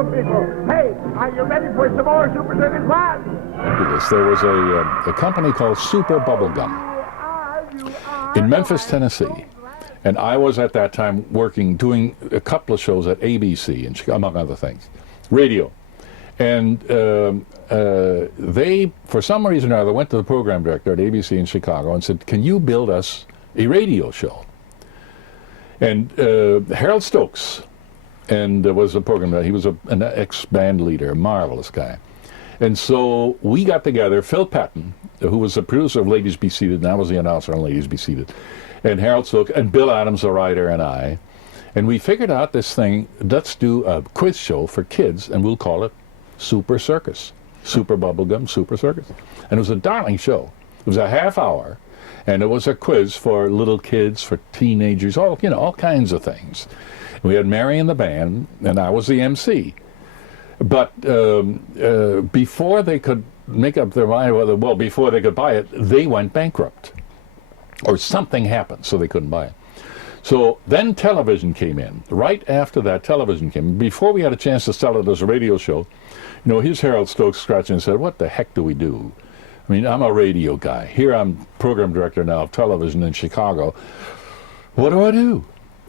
of people. Hey, are you ready for some more Super Circus fun? There was a company called Super Bubblegum in Memphis, Tennessee. And I was at that time doing a couple of shows at ABC, and among other things, radio. And they, for some reason or other, went to the program director at ABC in Chicago and said, can you build us a radio show? And Harold Stokes was a program director. He was an ex-band leader, a marvelous guy. And so we got together, Phil Patton, who was the producer of Ladies Be Seated, and I was the announcer on Ladies Be Seated, and Harold Stokes, and Bill Adams, the writer, and I. And we figured out this thing, let's do a quiz show for kids, and we'll call it Super Circus. Super Bubblegum, Super Circus. And it was a darling show. It was a half hour, and it was a quiz for little kids, for teenagers, all kinds of things. We had Mary in the band, and I was the MC. But before they could make up their mind, before they could buy it, they went bankrupt. Or something happened, so they couldn't buy it. So then television came in. Right after that, television came in. Before we had a chance to sell it as a radio show, here's Harold Stokes scratching and said, what the heck do we do? I mean, I'm a radio guy. Here I'm program director now of television in Chicago. What do I do?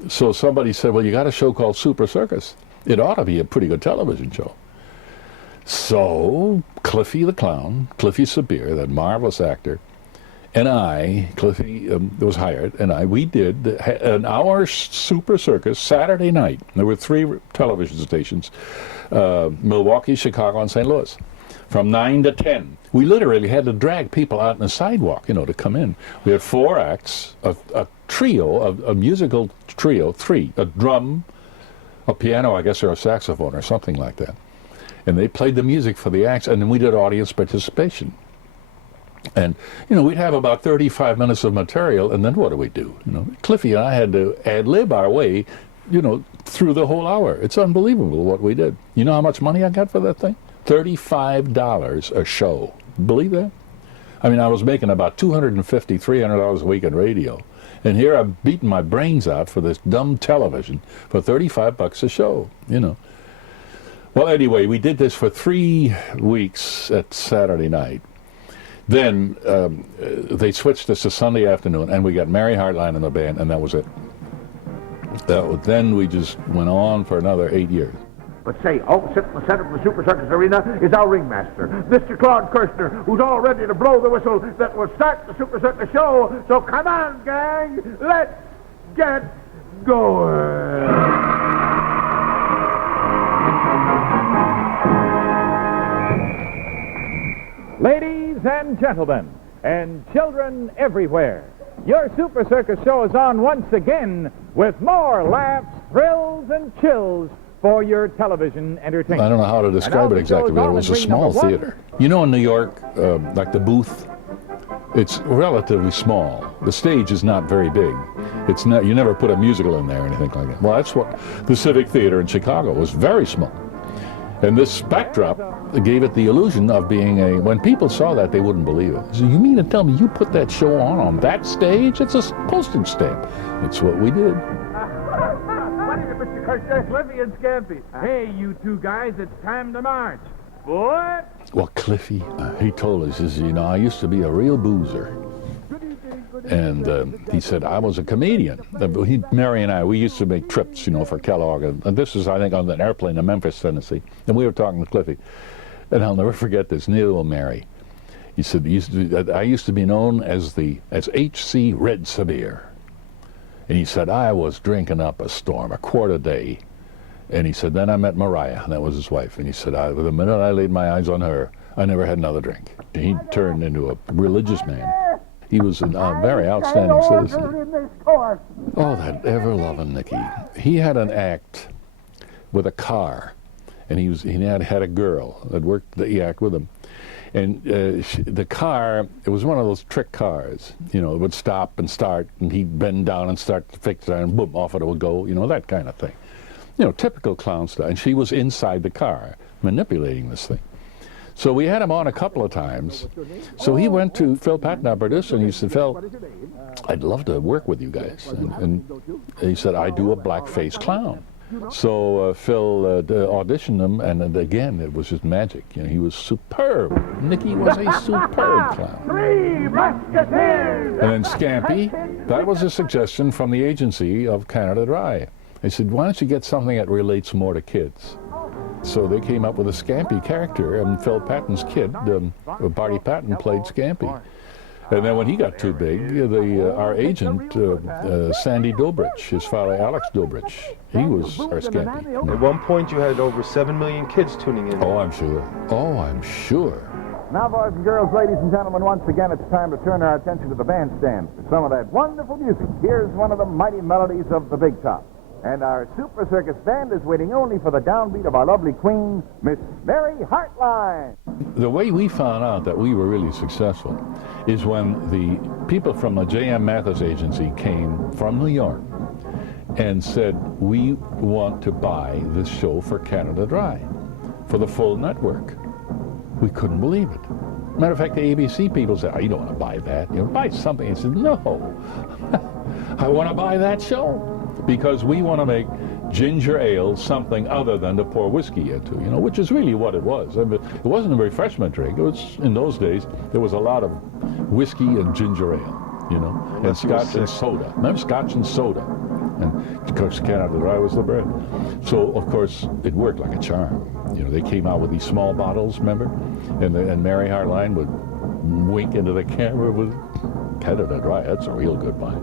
So somebody said, well, you got a show called Super Circus. It ought to be a pretty good television show. So Cliffy the Clown, Cliffy Sabir, that marvelous actor, and I, Cliffy was hired, and we did an hour Super Circus Saturday night. There were 3 television stations, Milwaukee, Chicago, and St. Louis, from 9 to 10. We literally had to drag people out on the sidewalk, to come in. We had 4 acts, a trio, a musical trio, 3, a drum, a piano, I guess, or a saxophone, or something like that. And they played the music for the acts, and then we did audience participation. And, we'd have about 35 minutes of material, and then what do we do? Cliffy and I had to ad-lib our way, through the whole hour. It's unbelievable what we did. You know how much money I got for that thing? $35 a show. Believe that? I mean, I was making about $250, $300 a week in radio. And here I'm beating my brains out for this dumb television for $35 a show, Well, anyway, we did this for 3 weeks at Saturday night. Then they switched us to Sunday afternoon, and we got Mary Hartline in the band, and that was it. Then we just went on for another 8 years. But say, opposite in the center of the Super Circus arena is our ringmaster, Mr. Claude Kirschner, who's all ready to blow the whistle that will start the Super Circus show. So come on, gang, let's get going. Ladies and gentlemen, and children everywhere, your Super Circus show is on once again with more laughs, thrills, and chills for your television entertainment. I don't know how to describe it exactly, but it was a small theater. In New York, like the booth, it's relatively small. The stage is not very big. It's not. You never put a musical in there or anything like that. Well, that's what the Civic Theater in Chicago was, very small. And this backdrop gave it the illusion of being when people saw that, they wouldn't believe it. So you mean to tell me you put that show on that stage? It's a postage stamp. It's what we did. What is it, Mr. Kirschner? Cliffy and Scampy. Hey, you 2 guys, it's time to march. What? Well, Cliffy, he told us, I used to be a real boozer. And he said, I was a comedian. Mary and I, we used to make trips, for Kellogg. And this is, I think, on an airplane in Memphis, Tennessee. And we were talking to Cliffy. And I'll never forget this, Neil Mary. He said, I used to be known as H.C. Red Sabir. And he said, I was drinking up a storm, a quart a day. And he said, then I met Mariah, and that was his wife. And he said, the minute I laid my eyes on her, I never had another drink. He turned into a religious man. He was a very outstanding citizen. Oh, that ever-loving Nicky. He had an act with a car, and he had a girl that worked the act with him. And the car, it was one of those trick cars. It would stop and start, and he'd bend down and start to fix it, and boom, off it would go, that kind of thing. Typical clown style. And she was inside the car, manipulating this thing. So we had him on a couple of times. So he went to Phil Patton, our producer, and he said, Phil, I'd love to work with you guys. And he said, I do a blackface clown. So Phil auditioned him, and again, it was just magic. You know, he was superb. Nicky was a superb clown. Three Musketeers! And then Scampy, that was a suggestion from the agency of Canada Dry. They said, why don't you get something that relates more to kids? So they came up with a Scampy character, and Phil Patton's kid, Barty Patton, played Scampy. And then when he got too big, our agent, Sandy Dobrich, his father, Alex Dobrich, he was our Scampy. At one point, you had over 7 million kids tuning in. Oh, I'm sure. Oh, I'm sure. Now, boys and girls, ladies and gentlemen, once again, it's time to turn our attention to the bandstand for some of that wonderful music. Here's one of the mighty melodies of the Big Top. And our Super Circus band is waiting only for the downbeat of our lovely queen, Miss Mary Hartline. The way we found out that we were really successful is when the people from the J.M. Mathis agency came from New York and said, we want to buy this show for Canada Dry, for the full network. We couldn't believe it. Matter of fact, the ABC people said, oh, you don't want to buy that. You know, buy something. He said, no, I want to buy that show. Because we want to make ginger ale something other than to pour whiskey into, you know, which is really what it was. I mean, it wasn't a refreshment drink. It was, in those days, there was a lot of whiskey and ginger ale, you know, and scotch and soda. Remember scotch and soda? And of course, Canada Dry was the bread. So, of course, it worked like a charm. You know, they came out with these small bottles, remember? And Mary Hartline would wink into the camera with Canada Dry. That's a real good wine.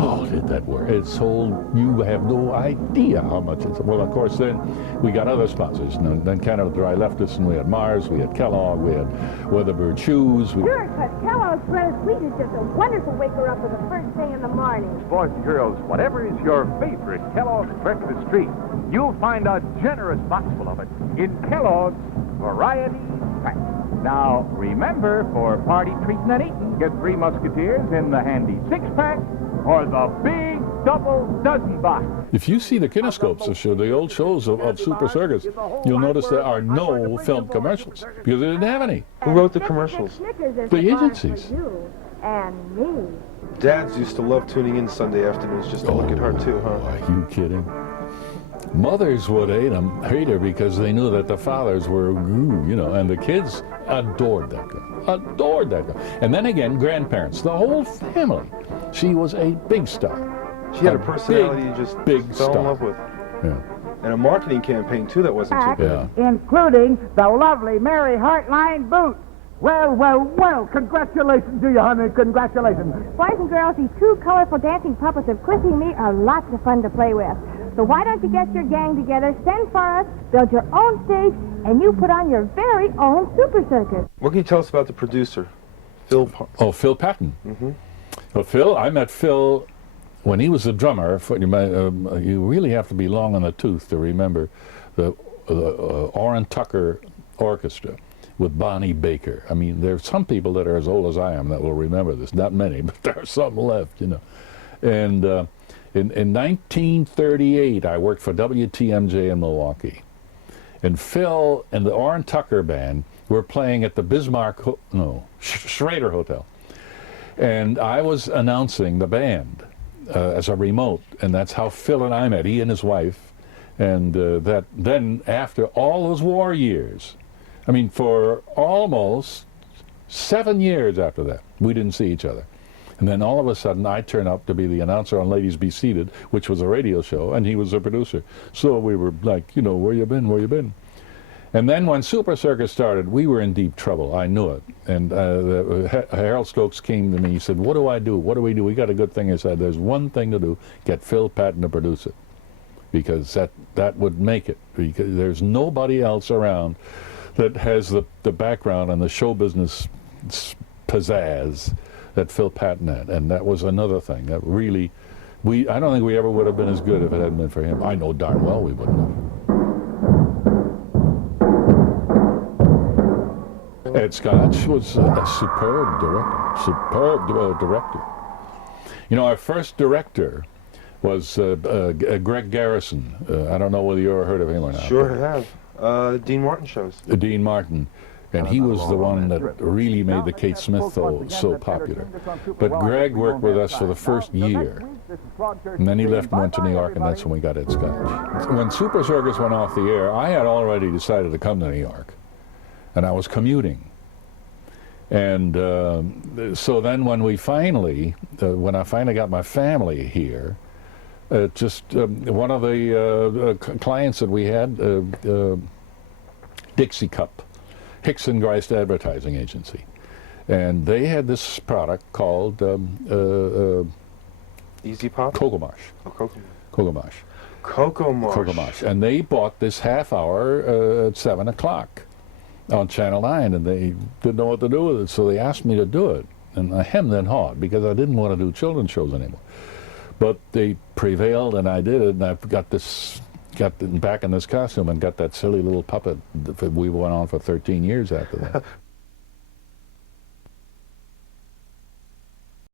Oh, did that work? It sold, you have no idea how much it's, well, of course, then we got other sponsors. And then Canada Dry left us, and we had Mars, we had Kellogg, we had Weatherbird Shoes. Sure, because Kellogg's Bread Sweet is just a wonderful waker-up for the first thing in the morning. Boys and girls, whatever is your favorite Kellogg's breakfast treat, you'll find a generous box full of it in Kellogg's Variety Pack. Now, remember, for party treating and eating, get 3 Musketeers in the handy 6-pack or the big double dozen box. If you see the kinescopes of show, the old shows of Super Circus, you'll notice there are no film commercials because they didn't have any. Who wrote the commercials? The agencies. You and me. Dads used to love tuning in Sunday afternoons just to look at her too, huh? Are you kidding? Mothers would hate her because they knew that the fathers were, you know, and the kids adored that girl, adored that girl. And then again, grandparents, the whole family. She was a big star. She had a personality you just fell in love with. Yeah. And a marketing campaign too that wasn't too bad. Yeah. Including the lovely Mary Hartline boots. Well, well, well, congratulations to you, honey, congratulations. Boys and girls, these 2 colorful dancing puppets of Cliffy and me are lots of fun to play with. So why don't you get your gang together, send for us, build your own stage, and you put on your very own Super Circus. What can you tell us about the producer, Phil? Phil Patton. Mm-hmm. Well, Phil, I met Phil when he was a drummer. You really have to be long on the tooth to remember the Orrin Tucker Orchestra with Bonnie Baker. I mean, there's some people that are as old as I am that will remember this. Not many, but there are some left, you know. And in 1938, I worked for WTMJ in Milwaukee. And Phil and the Orrin Tucker Band were playing at the Schrader Hotel. And I was announcing the band as a remote, and that's how Phil and I met, he and his wife. And that then after all those war years, I mean, for almost 7 years after that, we didn't see each other. And then all of a sudden, I turned up to be the announcer on Ladies Be Seated, which was a radio show, and he was the producer. So we were like, you know, where you been, where you been? And then when Super Circus started, we were in deep trouble. I knew it. And Harold Stokes came to me. He said, what do I do? What do we do? We got a good thing. He said, there's one thing to do. Get Phil Patton to produce it. Because that would make it. Because there's nobody else around that has the background and the show business pizzazz that Phil Patton had. And that was another thing. That really, I don't think we ever would have been as good if it hadn't been for him. I know darn well we wouldn't have. Ed Scotch was a superb director. You know, our first director was Greg Garrison. I don't know whether you ever heard of him or not. Sure have. Dean Martin shows. Dean Martin. And he was the one that really made the Kate Smith so popular. But Greg worked with us for the first year. And then he left and went to New York, and that's when we got Ed Scotch. When Super Circus went off the air, I had already decided to come to New York. And I was commuting. And so then when we finally, when I finally got my family here, just one of the clients that we had, Dixie Cup, Hickson Greist Advertising Agency, and they had this product called Easy Pop? Cocoa Marsh. Oh, Cocoa. Cocoa Marsh. Cocoa Marsh. Cocoa Marsh. And they bought this half hour at 7 o'clock on Channel 9, and they didn't know what to do with it, so they asked me to do it. And I hemmed and hawed because I didn't want to do children's shows anymore. But they prevailed, and I did it, and I've got back in this costume and got that silly little puppet that we went on for 13 years after that.